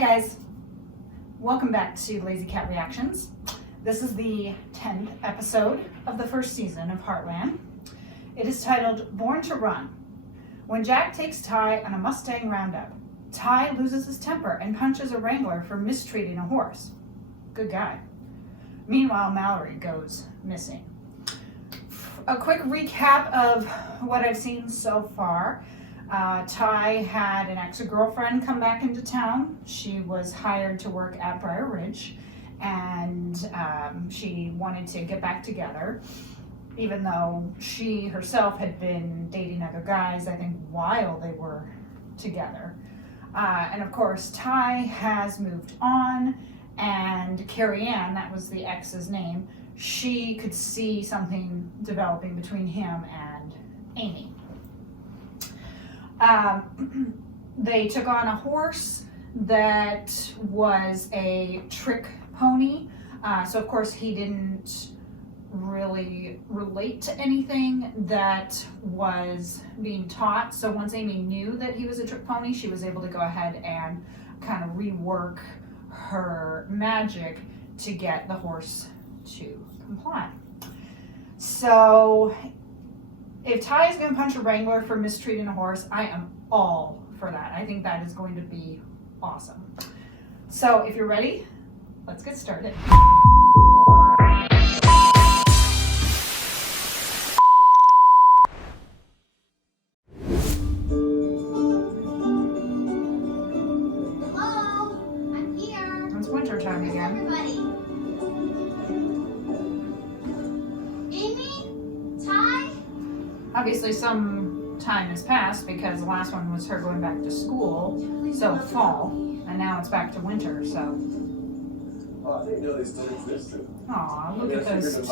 guys, welcome back to Lazy Cat Reactions. This is the 10th episode of the first season of Heartland. It is titled Born to Run. When Jack takes Ty on a Mustang roundup, Ty loses his temper and punches a wrangler for mistreating a horse. Good guy. Meanwhile, Mallory goes missing. A quick recap of what I've seen so far. Ty had an ex-girlfriend come back into town. She was hired to work at Briar Ridge, and she wanted to get back together, even though she herself had been dating other guys, I think, while they were together. And of course, Ty has moved on, and Carrie Ann, that was the ex's name, she could see something developing between him and Amy. They took on a horse that was a trick pony. So of course he didn't really relate to anything that was being taught. So once Amy knew that he was a trick pony, she was able to go ahead and kind of rework her magic to get the horse to comply. So if Ty is going to punch a wrangler for mistreating a horse, I am all for that. I think that is going to be awesome. So if you're ready, let's get started. Hello, I'm here. It's winter time Where's again. everybody? Amy? Ty? Obviously some time has passed because the last one was her going back to school, so fall, and now it's back to winter, so. Oh, I didn't know they still existed. Aw, look at those two.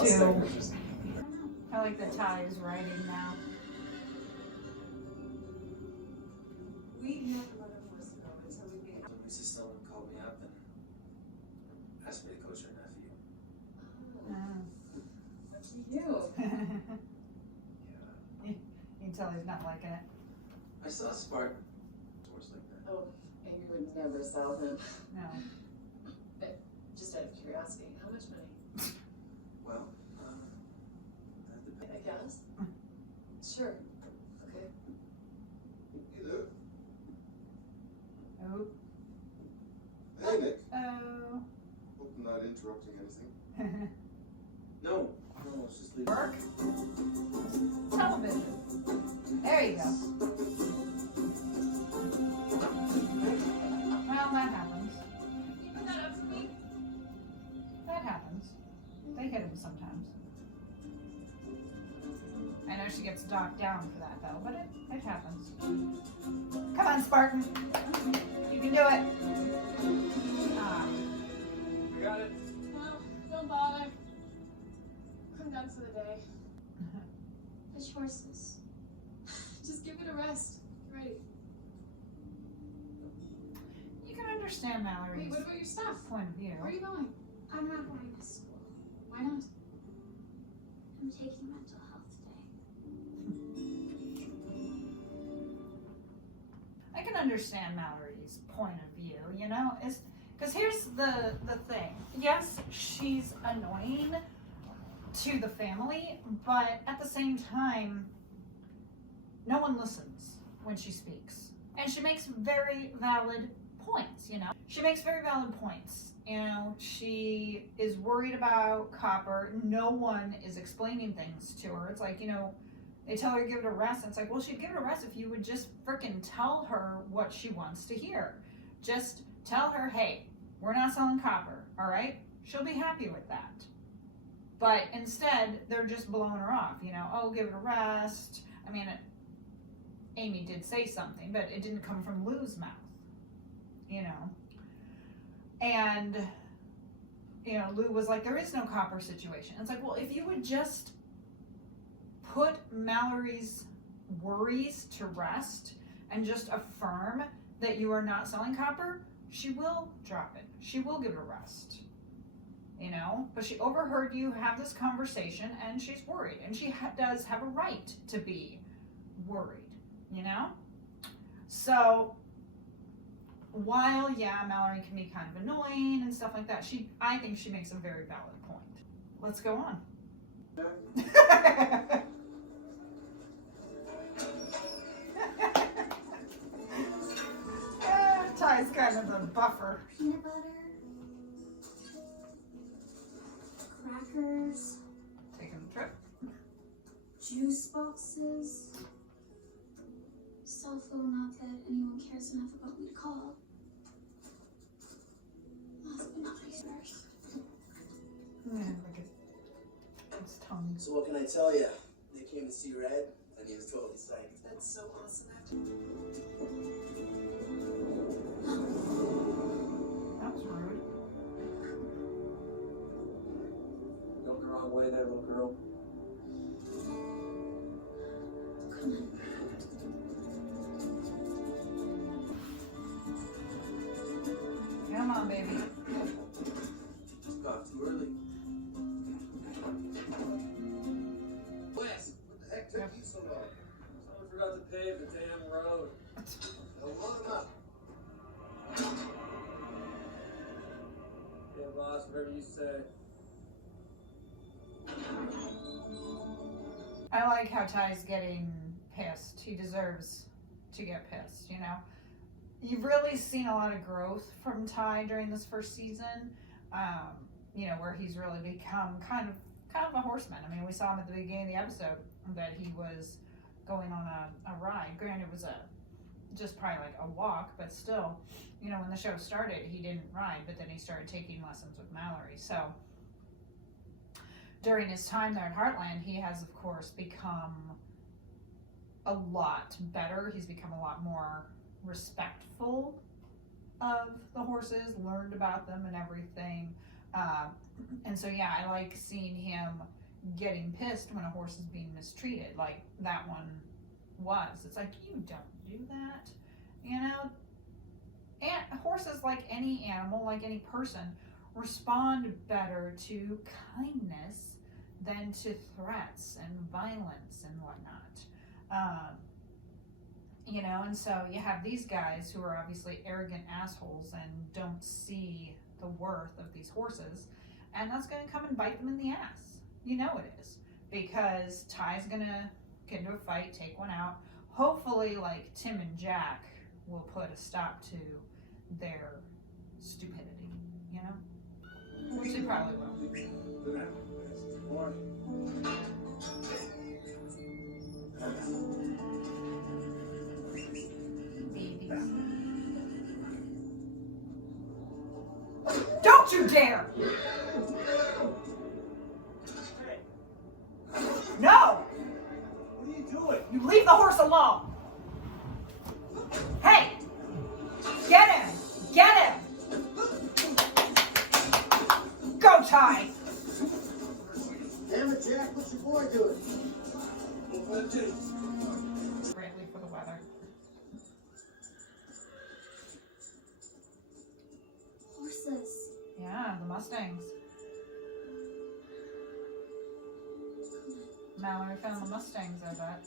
I like that Ty is writing now. We never let our voice go until we get out. Mrs. Stone called me up and asked me to coach her nephew. What's he do? Yeah. You can tell he's not liking it. I saw a spark. Towards like that. Oh, Amy would never sell him. No. Just out of curiosity, how much money? Well, that depends. I guess. Sure. Okay. Hey, Luke. Oh. Hey, Nick. Oh. Hope I'm not interrupting anything. No, it's just leaving. Work. Television. There you go. Well, that happens. You put that up for me? That happens. They hit him sometimes. I know she gets knocked down for that though, but it happens. Come on, Spartan. You can do it. Ah. You got it. No, don't bother. I'm done for the day. Which horses? Just give it a rest. Ready. You can understand Mallory's Wait, what about your stuff? point of view. Where are you going? I'm not going to school. Why not? I'm taking mental health day. I can understand Mallory's point of view, you know, is because here's the thing. Yes, she's annoying to the family, but at the same time, no one listens when she speaks. And she makes very valid points, you know. She makes very valid points. You know, she is worried about Copper. No one is explaining things to her. It's like, you know, they tell her to give it a rest. It's like, well, she'd give it a rest if you would just frickin' tell her what she wants to hear. Just tell her, hey, we're not selling copper, all right? She'll be happy with that. But instead, they're just blowing her off, you know, oh, give it a rest. I mean, Amy did say something, but it didn't come from Lou's mouth, you know. And, you know, Lou was like, there is no copper situation. It's like, well, if you would just put Mallory's worries to rest and just affirm that you are not selling copper, she will drop it. She will give it a rest, you know, but she overheard you have this conversation and she's worried, and she does have a right to be worried, you know. So while, yeah, Mallory can be kind of annoying and stuff like that, I think she makes a very valid point. Let's go on. Ty's kind of the buffer. Peanut butter. Crackers. Taking the trip. Juice boxes. Cell phone, not that anyone cares enough about me to call. Last but not least, first. Yeah, look at his tongue. So what can I tell you? They came to see Red, and he was totally psyched. That's so awesome. That was rude. Going the wrong way there, little girl. Come on. Come on, baby. Got too early. Wes, what the heck took you so long? Someone forgot to pave the damn road. Now load him up. Yeah, boss, whatever you say. I like how Ty's getting pissed. He deserves to get pissed, you know? You've really seen a lot of growth from Ty during this first season, you know, where he's really become kind of a horseman. I mean, we saw him at the beginning of the episode that he was going on a ride. Granted, it was just probably like a walk, but still, you know, when the show started, he didn't ride, but then he started taking lessons with Mallory. So during his time there at Heartland, he has, of course, become a lot better. He's become a lot more respectful of the horses, learned about them and everything. And so, yeah, I like seeing him getting pissed when a horse is being mistreated, like that one was. It's like, you don't do that, you know? And horses, like any animal, like any person, respond better to kindness than to threats and violence and whatnot. You know, and so you have these guys who are obviously arrogant assholes and don't see the worth of these horses, and that's going to come and bite them in the ass. You know it is, because Ty's going to get into a fight, take one out. Hopefully, like, Tim and Jack will put a stop to their stupidity, you know? Which they probably will. Babies. Don't you dare! No! What are you doing? You leave the horse alone! Hey! Get him! Get him! Go, Ty! Damn it, Jack, what's your boy doing? Greatly for the weather. Horses. Yeah, the Mustangs. Mallory found the Mustangs, I bet.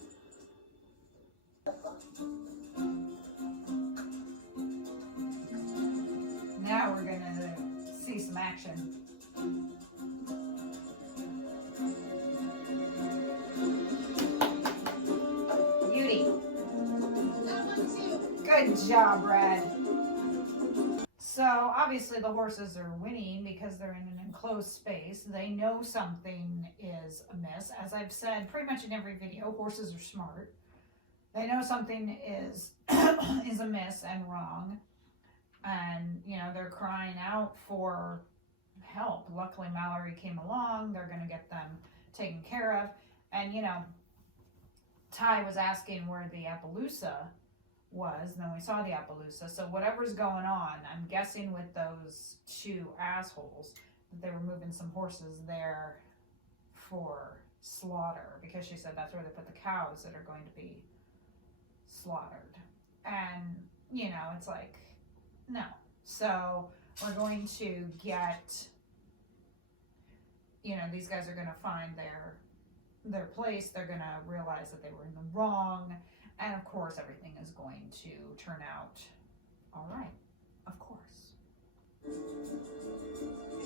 Now we're gonna see some action. Beauty. Good job, Red. So obviously the horses are winning because they're in an enclosed space. They know something is amiss. As I've said pretty much in every video, horses are smart. They know something is is amiss and wrong. And, you know, they're crying out for help. Luckily, Mallory came along. They're going to get them taken care of. And, you know, Ty was asking where the Appaloosa was, and then we saw the Appaloosa. So whatever's going on, I'm guessing with those two assholes, that they were moving some horses there for slaughter, because she said that's where they put the cows that are going to be slaughtered. And, you know, it's like, no. So we're going to get, you know, these guys are going to find their place. They're going to realize that they were in the wrong. And of course, everything is going to turn out all right. Of course. I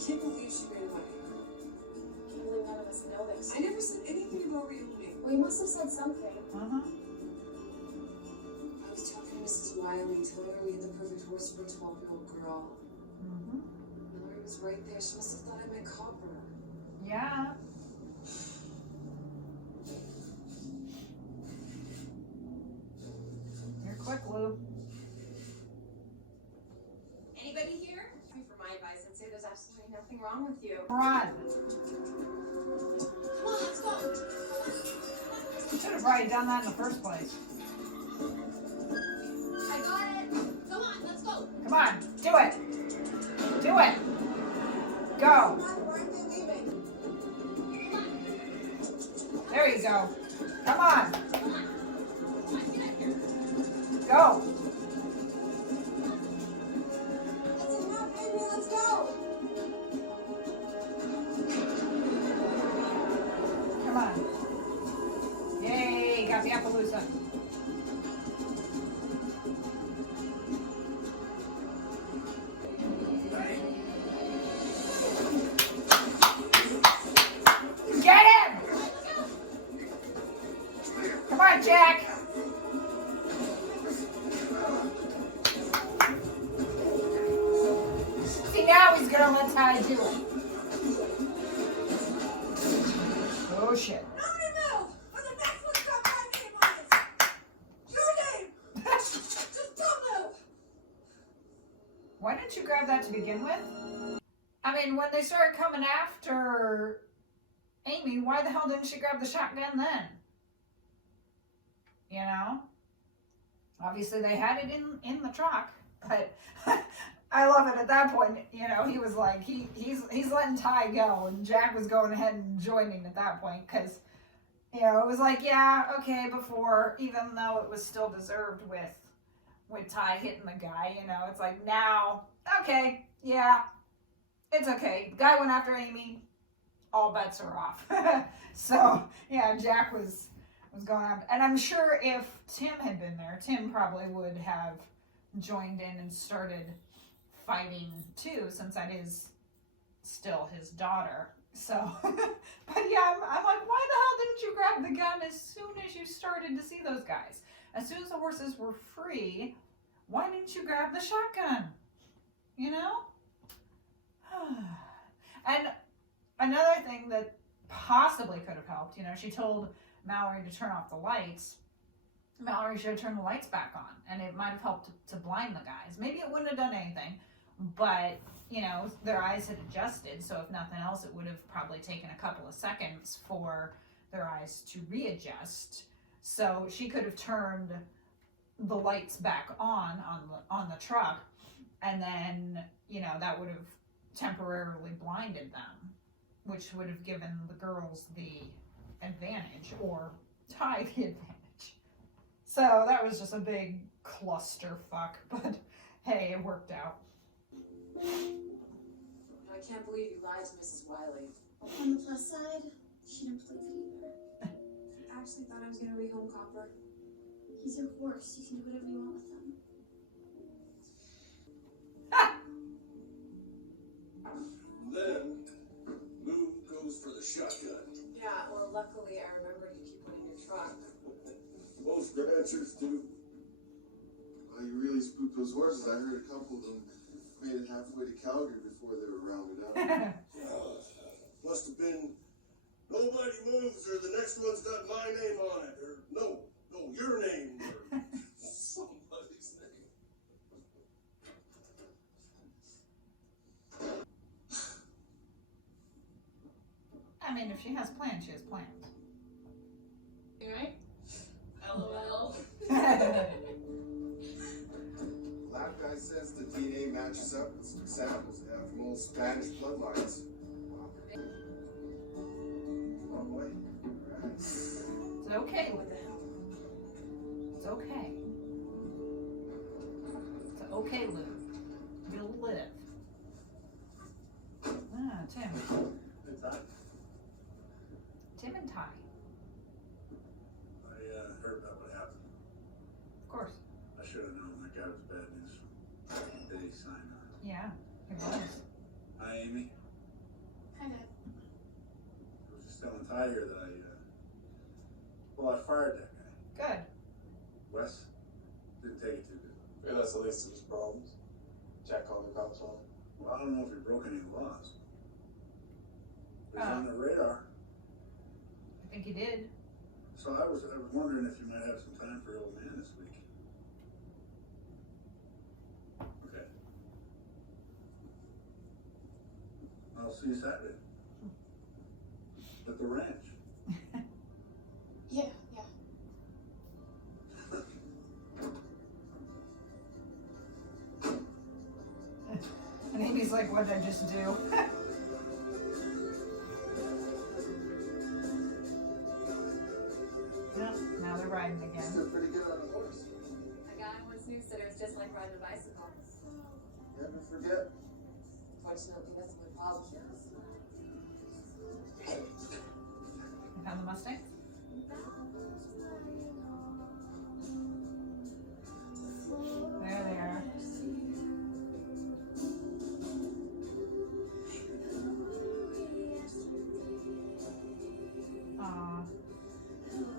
can't believe she ran away. Can't believe none of us know this. I never said anything about reuniting. Well, you must have said something. Uh-huh. I was talking to Mrs. Wiley, telling her we had the perfect horse for a 12-year-old girl. Mm-hmm. Mallory was right there. She must have thought I might cop her. Yeah. You're quick, Lou. Anybody here? For my advice, I'd say there's absolutely nothing wrong with you. Run. Come on, let's go. You should have probably done that in the first place. I got it. Come on, let's go. Come on, do it. Do it. Go. Why aren't they leaving? There you go. Come on. Come on. Come on, get up here. Go. That's enough, baby. Let's go. Come on. Yay, got the Appaloosa. Get him! Come on, Jack. See, now he's gonna let Ty do it. Oh, shit. Nobody move! For the next one's got my name on it! Your name! Just don't move! Why didn't you grab that to begin with? I mean, when they started coming after Amy, why the hell didn't she grab the shotgun then? You know? Obviously they had it in the truck, but I love it at that point. You know, he was like, he's letting Ty go, and Jack was going ahead and joining at that point, because, you know, it was like, yeah, okay, before, even though it was still deserved with Ty hitting the guy, you know, it's like, now, okay, yeah, it's okay. The guy went after Amy, all bets are off. So, yeah, Jack was going on. And I'm sure if Tim had been there, Tim probably would have joined in and started fighting too, since that is still his daughter. So, but yeah, I'm like, why the hell didn't you grab the gun as soon as you started to see those guys? As soon as the horses were free, why didn't you grab the shotgun? You know? And another thing that possibly could have helped, you know, she told Mallory to turn off the lights. Mallory should have turned the lights back on, and it might have helped to blind the guys. Maybe it wouldn't have done anything, but, you know, their eyes had adjusted, so if nothing else, it would have probably taken a couple of seconds for their eyes to readjust. So she could have turned the lights back on the truck, and then, you know, that would have temporarily blinded them, which would have given the girls the advantage, or Ty the advantage. So that was just a big clusterfuck, but hey, it worked out. I can't believe you lied to Mrs. Wiley. On the plus side, she didn't believe it either. You actually thought I was gonna rehome Copper? He's your horse. You can do whatever you want with him. Then, Lou goes for the shotgun. Yeah, well, luckily I remembered you keep one in your truck. Most ranchers do. Well, you really spooked those horses. I heard a couple of them made it halfway to Calgary before they were rounded up. Must have been nobody moves or the next one's got my name on it. Or no, your name. Or somebody's name. I mean, if she has plans, she has plans. You right? LOL. Lab guy says the DNA matches up with some samples from old Spanish bloodlines. Oh boy. Right. It's okay, Lou. It's okay. It's okay, Lou. You'll live. Ah, Tim. Good time. Tim and Ty. I heard about what happened. Of course. I should have known that guy was bad news from the day he signed Yeah, it was. Hi, Amy. Hi, Dad. I was just telling Ty here that I fired that guy. Good. Wes didn't take it too good. Yeah, that's the least of his problems. Jack called the cops on him. Well, I don't know if he broke any laws. But he's Oh. on the radar. I think he did. So I was wondering if you might have some time for your old man this week. Okay. I'll see you Saturday. At the ranch. Yeah. And Amy's like, what did I just do? Yeah, now they're riding again. Still pretty good on a horse. A guy once knew said it was just like riding a bicycle. Never forget. Fortunately, that's what Bob does. You found the Mustang? There they are. Aw. Thank you.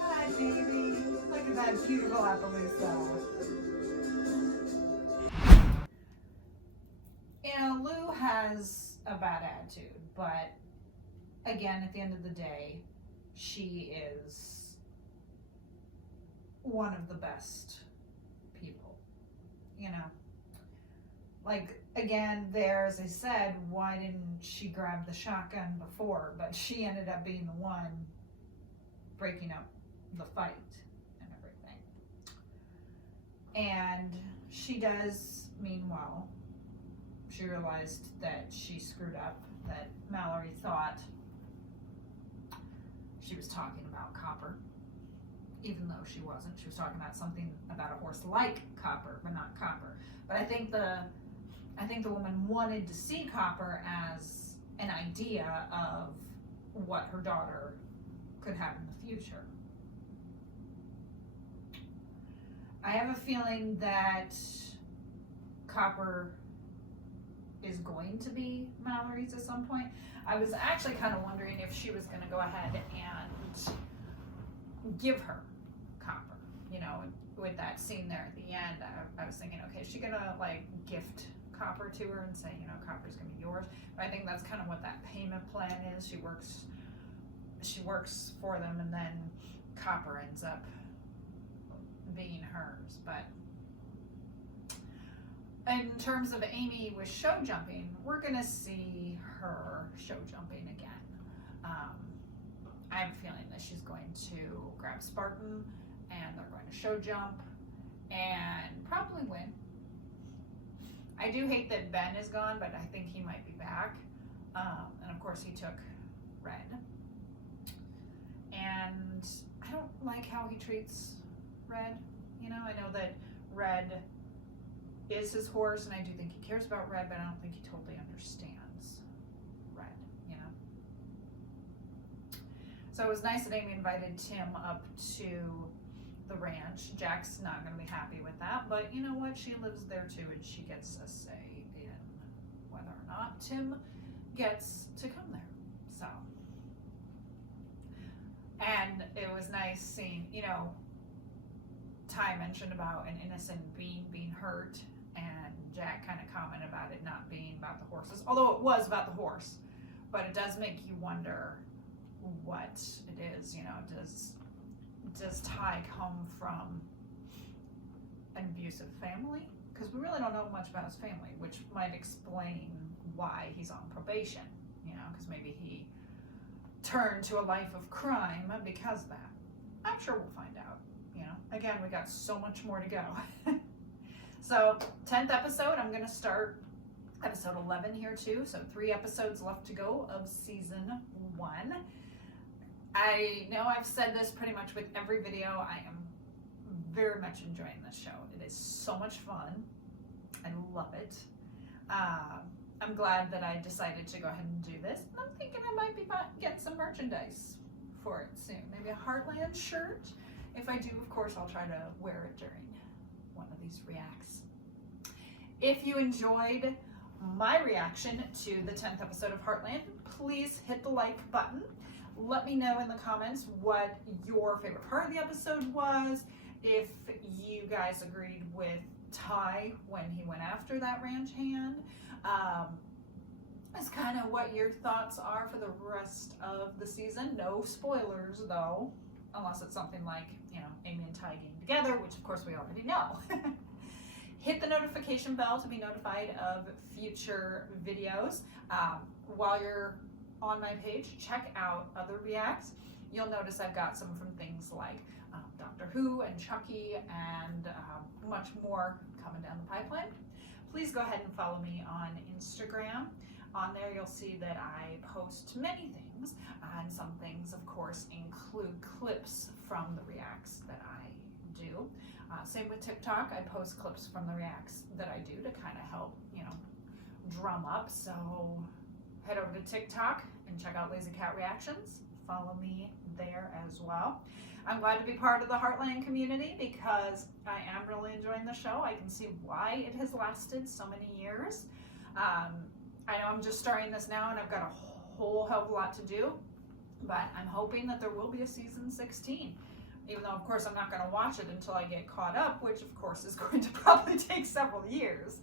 Hi, baby. Look at that beautiful Appaloosa. You know, Lou has a bad attitude, but again, at the end of the day, she is one of the best people. You know, like, again, there, as I said, why didn't she grab the shotgun before? But she ended up being the one breaking up the fight and everything. And she does mean well. She realized that she screwed up, that Mallory thought she was talking about Copper, even though she wasn't. She was talking about something about a horse like Copper, but not Copper. But I think the woman wanted to see Copper as an idea of what her daughter could have in the future. I have a feeling that Copper is going to be Mallory's at some point. I was actually kind of wondering if she was going to go ahead and give her Copper, you know, with that scene there at the end. I was thinking, okay, is she going to like gift Copper to her and say, you know, Copper's going to be yours? But I think that's kind of what that payment plan is. She works for them, and then Copper ends up being hers. But in terms of Amy with show jumping, we're gonna see her show jumping again. I have a feeling that she's going to grab Spartan, and they're going to show jump and probably win. I do hate that Ben is gone, but I think he might be back. And of course he took Red. And I don't like how he treats Red. You know, I know that Red is his horse, and I do think he cares about Red, but I don't think he totally understands Red, you know? So it was nice that Amy invited Tim up to the ranch. Jack's not going to be happy with that, but you know what? She lives there too, and she gets a say in whether or not Tim gets to come there. So, and it was nice seeing, you know, Ty mentioned about an innocent being being hurt, and Jack kind of commented about it not being about the horses, although it was about the horse. But it does make you wonder what it is, you know. Does Ty come from an abusive family? Because we really don't know much about his family, which might explain why he's on probation, you know, because maybe he turned to a life of crime because of that. I'm sure we'll find out, you know. Again, we got so much more to go. So, 10th episode, I'm going to start episode 11 here too. So 3 episodes left to go of season 1. I know I've said this pretty much with every video. I am very much enjoying this show. It is so much fun. I love it. I'm glad that I decided to go ahead and do this. I'm thinking I might be get some merchandise for it soon. Maybe a Heartland shirt If I do, of course, I'll try to wear it during one of these reacts. If you enjoyed my reaction to the 10th episode of Heartland, please hit the like button. Let me know in the comments what your favorite part of the episode was, if you guys agreed with Ty when he went after that ranch hand. It's kind of what your thoughts are for the rest of the season. No spoilers though, unless it's something like, you know, Amy and Ty getting together, which of course we already know. Hit the notification bell to be notified of future videos. While you're on my page, check out other reacts. You'll notice I've got some from things like Doctor Who and Chucky and much more coming down the pipeline. Please go ahead and follow me on Instagram. On there you'll see that I post many things, and some things of course include clips from the reacts that I do. Same with TikTok, I post clips from the reacts that I do to kind of help, you know, drum up. So head over to TikTok and check out Lazy Cat Reactions. Follow me there as well. I'm glad to be part of the Heartland community because I am really enjoying the show. I can see why it has lasted so many years. I know I'm just starting this now and I've got a whole hell of a lot to do, but I'm hoping that there will be a season 16. Even though, of course, I'm not going to watch it until I get caught up, which, of course, is going to probably take several years.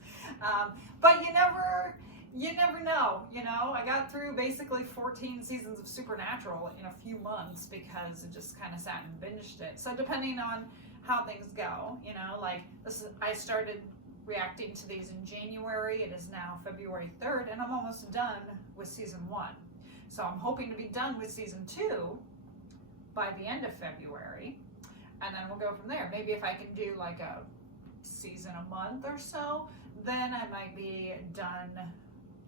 But you never know, you know? I got through basically 14 seasons of Supernatural in a few months because it just kind of sat and binged it. So depending on how things go, you know, like I started reacting to these in January. It is now February 3rd, and I'm almost done with season 1. So I'm hoping to be done with season 2 by the end of February, and then we'll go from there. Maybe if I can do like a season a month or so, then I might be done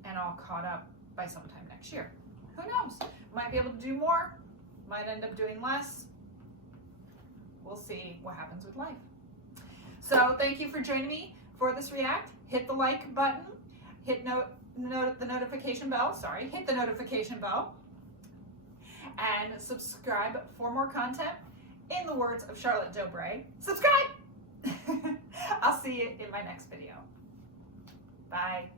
and all caught up by sometime next year. Who knows? Might be able to do more, might end up doing less. We'll see what happens with life. So thank you for joining me for this react. Hit the like button, hit the notification bell, hit the notification bell, and subscribe for more content. In the words of Charlotte Dobray, subscribe! I'll see you in my next video. Bye.